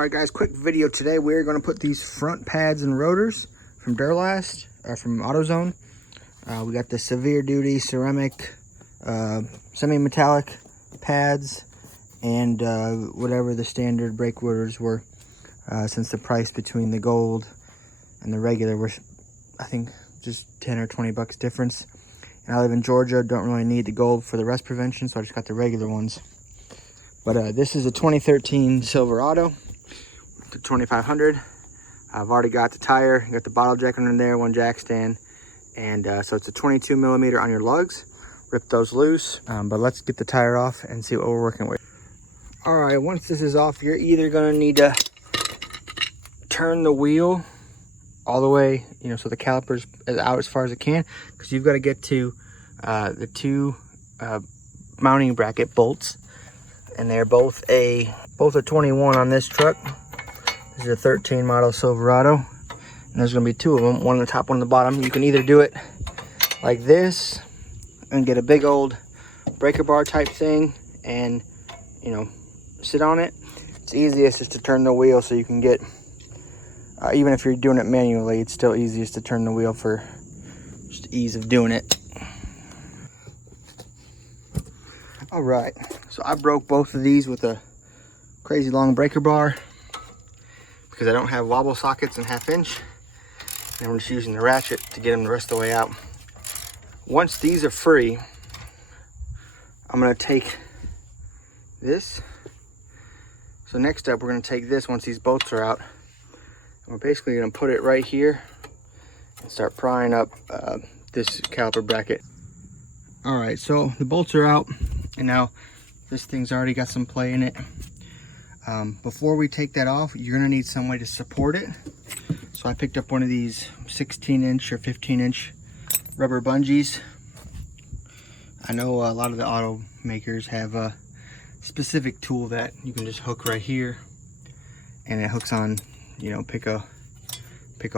All right, guys, quick video today. We're going to put these front pads and rotors from Duralast, from AutoZone. We got the severe duty ceramic, semi-metallic pads, and whatever the standard brake rotors were, since the price between the gold and the regular was, I think, just 10 or 20 bucks difference. And I live in Georgia, don't really need the gold for the rust prevention, so I just got the regular ones. But this is a 2013 Silverado, the 2500. I've already got the tire, got the bottle jack under there, one jack stand, and so it's a 22 millimeter on your lugs. Rip those loose, but let's get the tire off and see what we're working with. All right, once this is off, you're either gonna need to turn the wheel all the way, so the caliper's out as far as it can, because you've got to get to the two mounting bracket bolts, and they're both a 21 on this truck. This is a 13 model Silverado, and there's going to be two of them, one on the top, one on the bottom. You can either do it like this and get a big old breaker bar type thing and, sit on it. It's easiest just to turn the wheel, so you can get, even if you're doing it manually, it's still easiest to turn the wheel for just ease of doing it. All right, so I broke both of these with a crazy long breaker bar because I don't have wobble sockets and 1/2 inch, and I'm just using the ratchet to get them the rest of the way out. Once these are free, I'm gonna take this. So next up, we're gonna take this once these bolts are out. And we're basically gonna put it right here and start prying up this caliper bracket. All right, so the bolts are out, and now this thing's already got some play in it. Before we take that off, you're gonna need some way to support it. So I picked up one of these 16 inch or 15 inch rubber bungees. I know a lot of the automakers have a specific tool that you can just hook right here, and it hooks on, pick a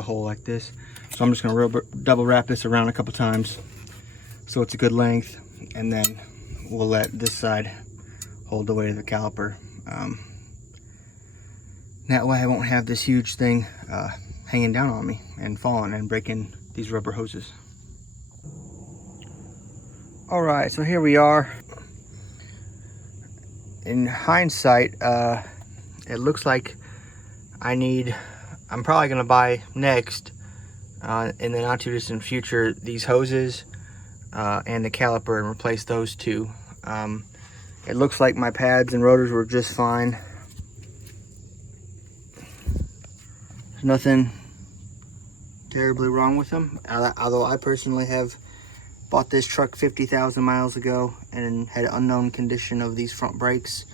hole like this. So I'm just gonna double wrap this around a couple times so it's a good length, and then we'll let this side hold the weight of the caliper. That way I won't have this huge thing hanging down on me and falling and breaking these rubber hoses. All right, so here we are. In hindsight, it looks like I'm probably gonna buy next, in the not too distant future, these hoses and the caliper, and replace those two. It looks like my pads and rotors were just fine. There's nothing terribly wrong with them, although I personally have bought this truck 50,000 miles ago and had unknown condition of these front brakes.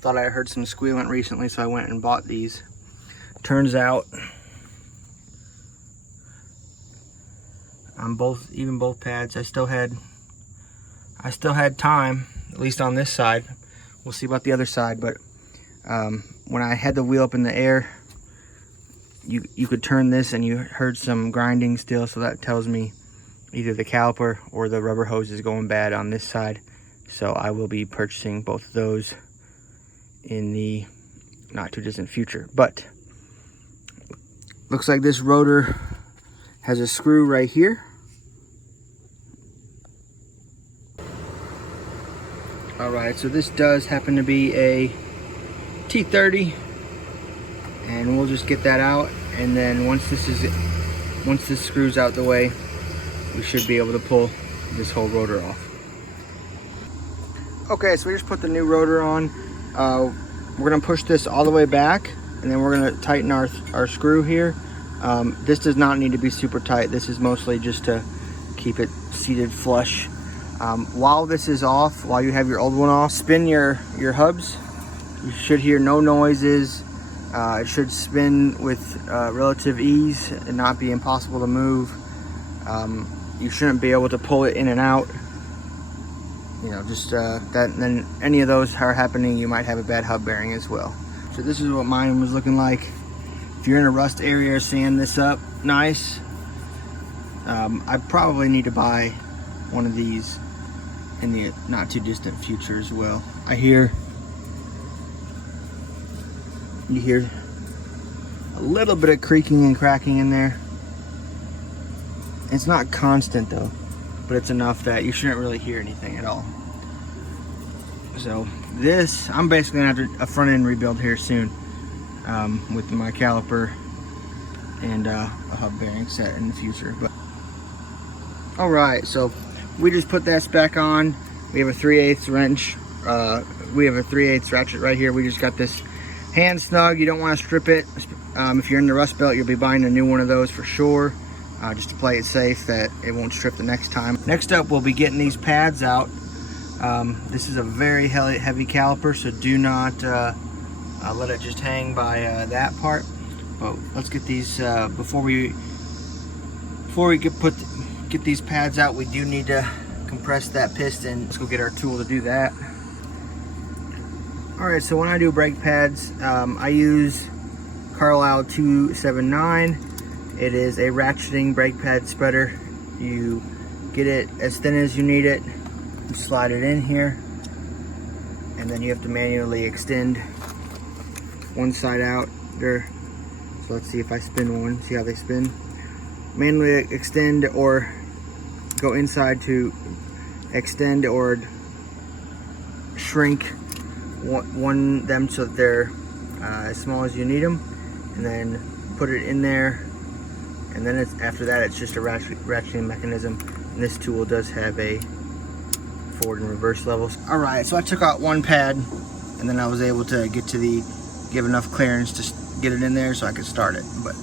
Thought I heard some squealing recently, so I went and bought these. Turns out on both pads, I still had time, at least on this side. We'll see about the other side, but when I had the wheel up in the air, you could turn this and you heard some grinding still, so that tells me either the caliper or the rubber hose is going bad on this side. So I will be purchasing both of those in the not too distant future. But looks like this rotor has a screw right here. All right, so this does happen to be a T30, and we'll just get that out, and then once this screws out the way, we should be able to pull this whole rotor off. Okay, so we just put the new rotor on. We're gonna push this all the way back, and then we're gonna tighten our screw here. This does not need to be super tight. This is mostly just to keep it seated flush. While this is off, while you have your old one off, spin your hubs. You should hear no noises. It should spin with relative ease and not be impossible to move. You shouldn't be able to pull it in and out. That, and then any of those are happening, you might have a bad hub bearing as well. So this is what mine was looking like. If you're in a rust area, sand this up nice. I probably need to buy one of these in the not too distant future as well. You hear A little bit of creaking and cracking in there. It's not constant though, but it's enough that you shouldn't really hear anything at all. So this, I'm basically gonna have a front end rebuild here soon with my caliper and a hub bearing set in the future. But all right, so we just put this back on. We have a 3/8 wrench. We have a 3/8 ratchet right here. We just got this hand snug. You don't want to strip it. If you're in the Rust Belt, you'll be buying a new one of those for sure, just to play it safe that it won't strip the next time. Next up, we'll be getting these pads out. This is a very heavy caliper, so do not let it just hang by that part. But let's get these before we get these pads out. We do need to compress that piston. Let's go get our tool to do that. All right, so when I do brake pads, I use Carlisle 279. It is a ratcheting brake pad spreader. You get it as thin as you need it. You slide it in here, and then you have to manually extend one side out there. So let's see if I spin one, see how they spin. Manually extend or go inside to extend or shrink them so that they're as small as you need them, and then put it in there, and then after that it's just a ratcheting mechanism. And this tool does have a forward and reverse levels. All right, so I took out one pad, and then I was able to give enough clearance to get it in there so I could start it. But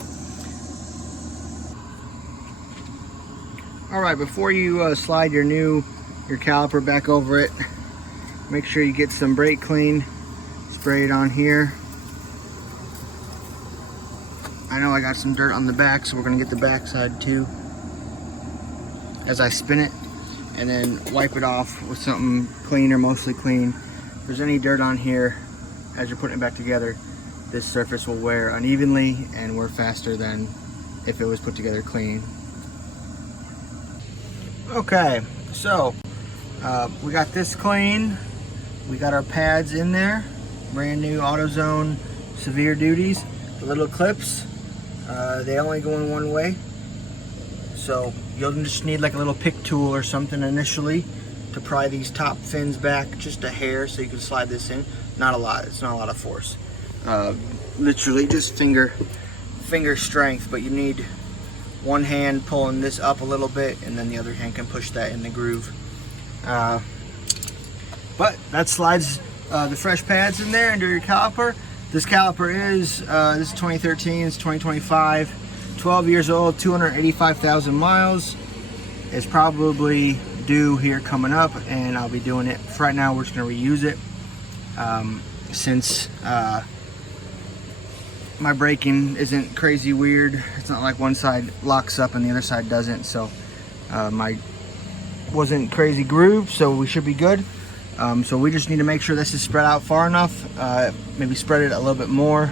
all right, before you slide your caliper back over it, make sure you get some brake clean, spray it on here. I know I got some dirt on the back, so we're gonna get the back side too as I spin it, and then wipe it off with something clean or mostly clean. If there's any dirt on here as you're putting it back together, this surface will wear unevenly and wear faster than if it was put together clean. Okay, so we got this clean. We got our pads in there, brand new AutoZone severe duties. The little clips, they only go in one way, so you'll just need like a little pick tool or something initially to pry these top fins back just a hair so you can slide this in. Not a lot, it's not a lot of force. Literally just finger strength, but you need one hand pulling this up a little bit, and then the other hand can push that in the groove. But that slides the fresh pads in there into your caliper. This caliper is this is 2013, it's 2025, 12 years old, 285,000 miles. It's probably due here coming up, and I'll be doing it. For right now, we're just gonna reuse it since my braking isn't crazy weird. It's not like one side locks up and the other side doesn't, so my wasn't crazy groove, so we should be good. So we just need to make sure this is spread out far enough, maybe spread it a little bit more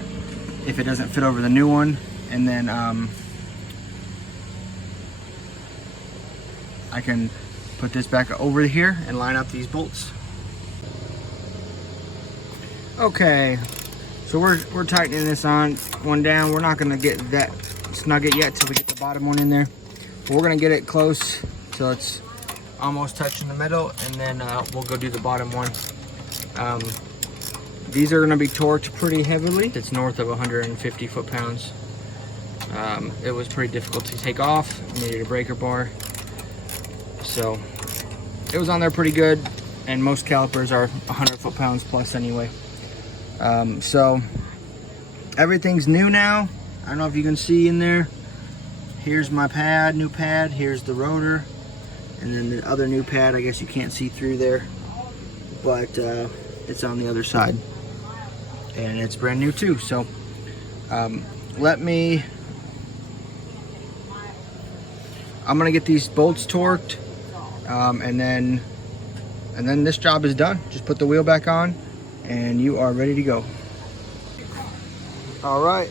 if it doesn't fit over the new one, and then I can put this back over here and line up these bolts. Okay, so we're tightening this one down. We're not gonna get that snug it yet till we get the bottom one in there. But we're gonna get it close till it's almost touching the middle, and then we'll go do the bottom one. These are gonna be torqued pretty heavily. It's north of 150 foot-pounds. It was pretty difficult to take off. I needed a breaker bar. So it was on there pretty good, and most calipers are 100 foot-pounds plus anyway. So everything's new now. I don't know if you can see in there. Here's my pad, new pad. Here's the rotor, and then the other new pad. I guess you can't see through there, but it's on the other side, and it's brand new too. So I'm gonna get these bolts torqued, and then this job is done. Just put the wheel back on and you are ready to go. All right,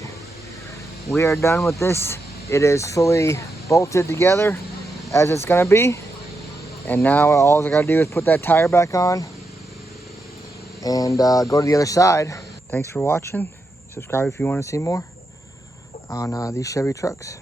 we are done with this. It is fully bolted together as it's gonna be, and now all I gotta do is put that tire back on and go to the other side. Thanks for watching. Subscribe if you want to see more. on these Chevy trucks.